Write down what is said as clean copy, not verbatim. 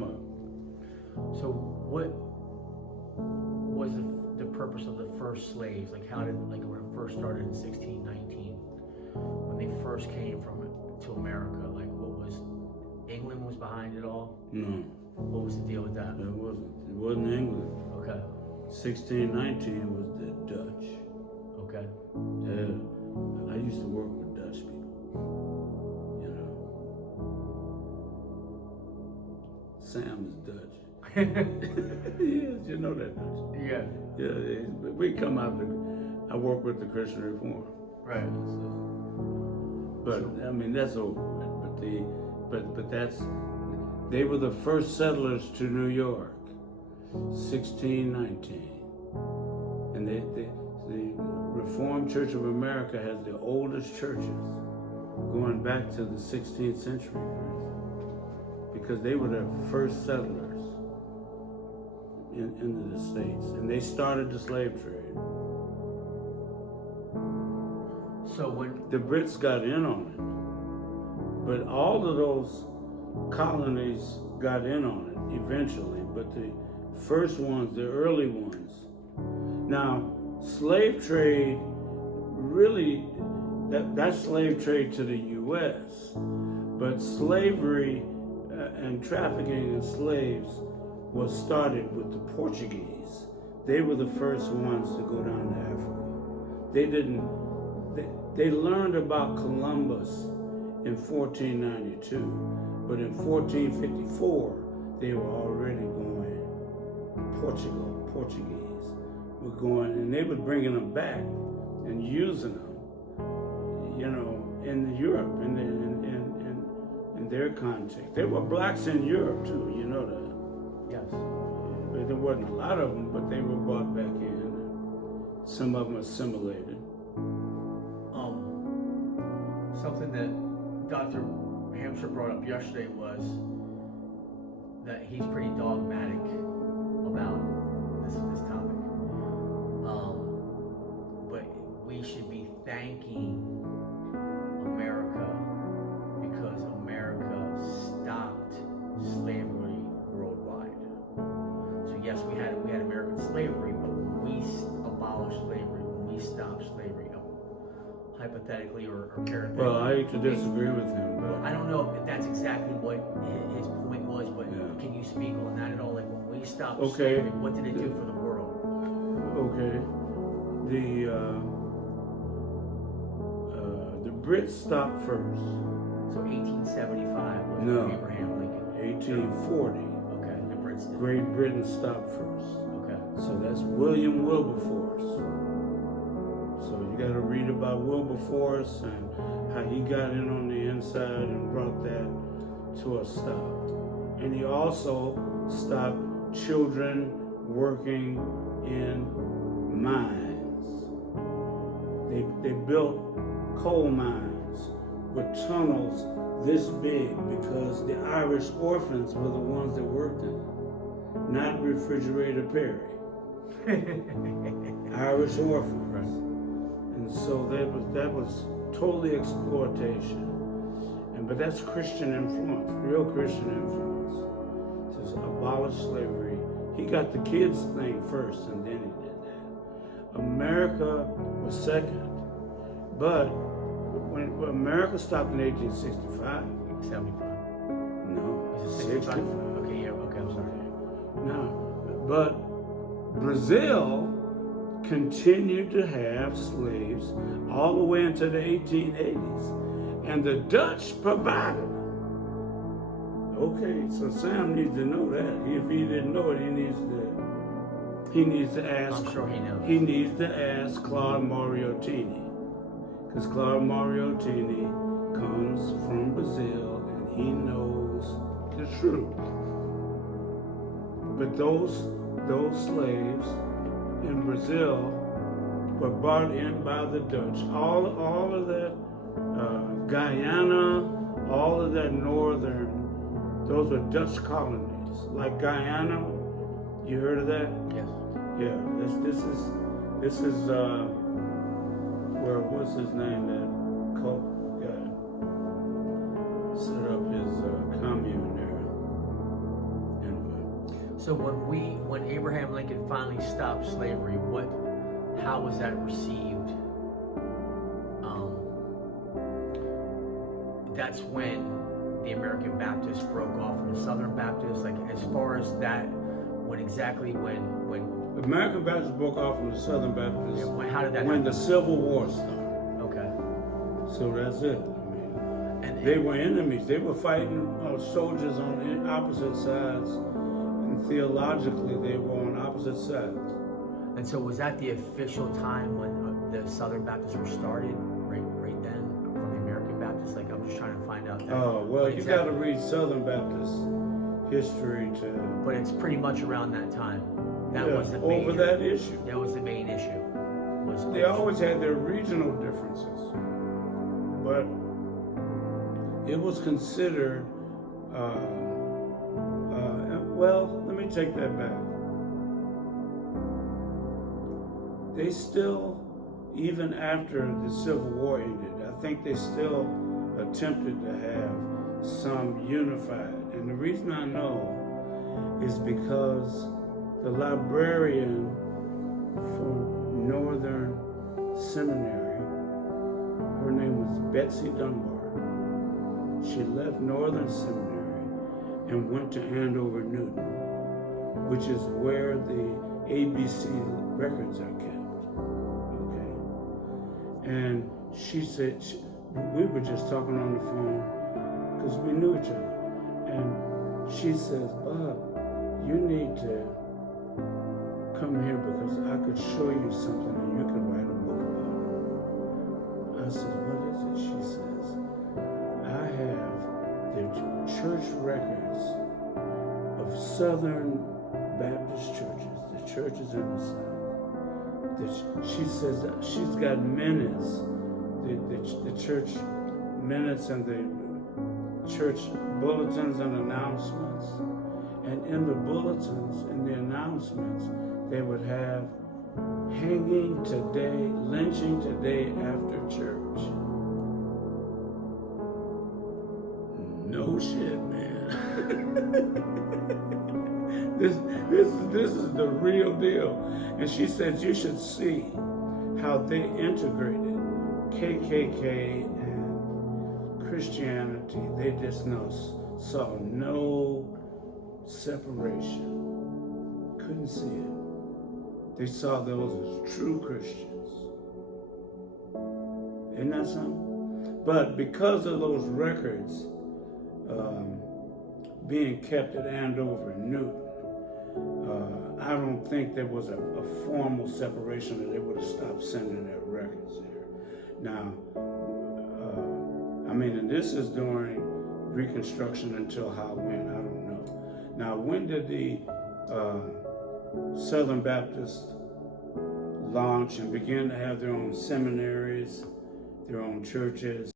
them up. So what was the purpose of the first slaves? Like how did, like when it first started in 1619, when they first came to America, like what was, England was behind it all? No. What was the deal with that? It wasn't England. Okay. 1619 was the Dutch. Okay. I used to work with Dutch people, you know. Sam is Dutch. Yes, you know that Dutch. Yeah. Yeah, we come out I work with the Christian Reform. Right. But I mean, that's over. But they were the first settlers to New York, 1619. And the Reformed Church of America has the oldest churches going back to the 16th century, because they were the first settlers into the States, and they started the slave trade. So when the Brits got in on it, but all of those colonies got in on it eventually, but the first ones, the early ones. Now, slave trade, really, that's slave trade to the U.S., but slavery and trafficking in slaves was started with the Portuguese. They were the first ones to go down to Africa. They learned about Columbus in 1492, but in 1454, they were already going, Portuguese were going, and they were bringing them back and using them, you know, in Europe, in their context. There were blacks in Europe too, you know that. Yes. But there wasn't a lot of them, but they were brought back in. Some of them assimilated. Something that Dr. Hampshire brought up yesterday was that he's pretty dogmatic about this topic. But we should be thanking America because America stopped slavery worldwide. So yes, we had American slavery, but when we abolished slavery, when we stopped slavery, hypothetically or parenthetically. Well, I hate to disagree with him, but I don't know if that's exactly what his point was, but can you speak on that at all? Like when we stopped slavery, what did it do for the world? Okay, the Brits stopped first. So 1875 was Abraham Lincoln. 1840. Okay, the Brits did. Great Britain stopped first. Okay. So that's William Wilberforce. So you got to read about Wilberforce and how he got in on the inside and brought that to a stop. And he also stopped children working in mines. They built coal mines with tunnels this big because the Irish orphans were the ones that worked in it, not Refrigerator Perry. Irish orphans. Right. And so that was totally exploitation. But that's Christian influence, real Christian influence, to abolish slavery. He got the kids thing first, and then he did that. America was second. But when America stopped in 1865. 75. No. Is it 65? Okay, yeah, okay, I'm sorry. No. But Brazil continued to have slaves all the way into the 1880s. And the Dutch provided. Okay, so Sam needs to know that. If he didn't know it, he needs to ask. I'm sure he knows. He needs to ask Claude Mariottini, because Claude Mariottini comes from Brazil and he knows the truth. But those slaves in Brazil were brought in by the Dutch. All of that. Guyana, all of that northern, those were Dutch colonies. Like Guyana, you heard of that? Yes. Yeah, this is where, what's his name, that cult guy set up his commune there. So when Abraham Lincoln finally stopped slavery, how was that received? That's when the American Baptists broke off from the Southern Baptists. Like as far as that, when The American Baptists broke off from the Southern Baptists. How did that when happen? the Civil War started. Okay. So that's it. And they were enemies. They were fighting soldiers on opposite sides, and theologically they were on opposite sides. And so was that the official time when the Southern Baptists were started? Right then, from the American Baptists? Like I'm just trying to find out. Oh well, you got to read Southern Baptist history to. But it's pretty much around that time. That was the over that issue. That was the main issue. They always had their regional differences, but it was considered. Well, let me take that back. They still, even after the Civil War ended, I think they still attempted to have some unified. And the reason I know is because the librarian for Northern Seminary, her name was Betsy Dunbar. She left Northern Seminary and went to Andover, Newton, which is where the ABC records are kept. Okay, and she said we were just talking on the phone because we knew each other, and she says, "Bob, you need to come here because I could show you something and you could write a book about it." I said, "What is it?" She says, "I have the church records of Southern Baptist churches, the churches in the South." She says that she's got minutes, the church minutes and the church bulletins and announcements. And in the bulletins and the announcements, they would have hanging today, lynching today after church. No shit, man. This is the real deal. And she said you should see how they integrated KKK and Christianity. They just saw no separation. Couldn't see it. They saw those as true Christians. Isn't that something? But because of those records being kept at Andover and Newton, I don't think there was a formal separation, or they would have stopped sending their records there. Now, and this is during Reconstruction until when, I don't know. Now, when did the Southern Baptists launch and begin to have their own seminaries, their own churches?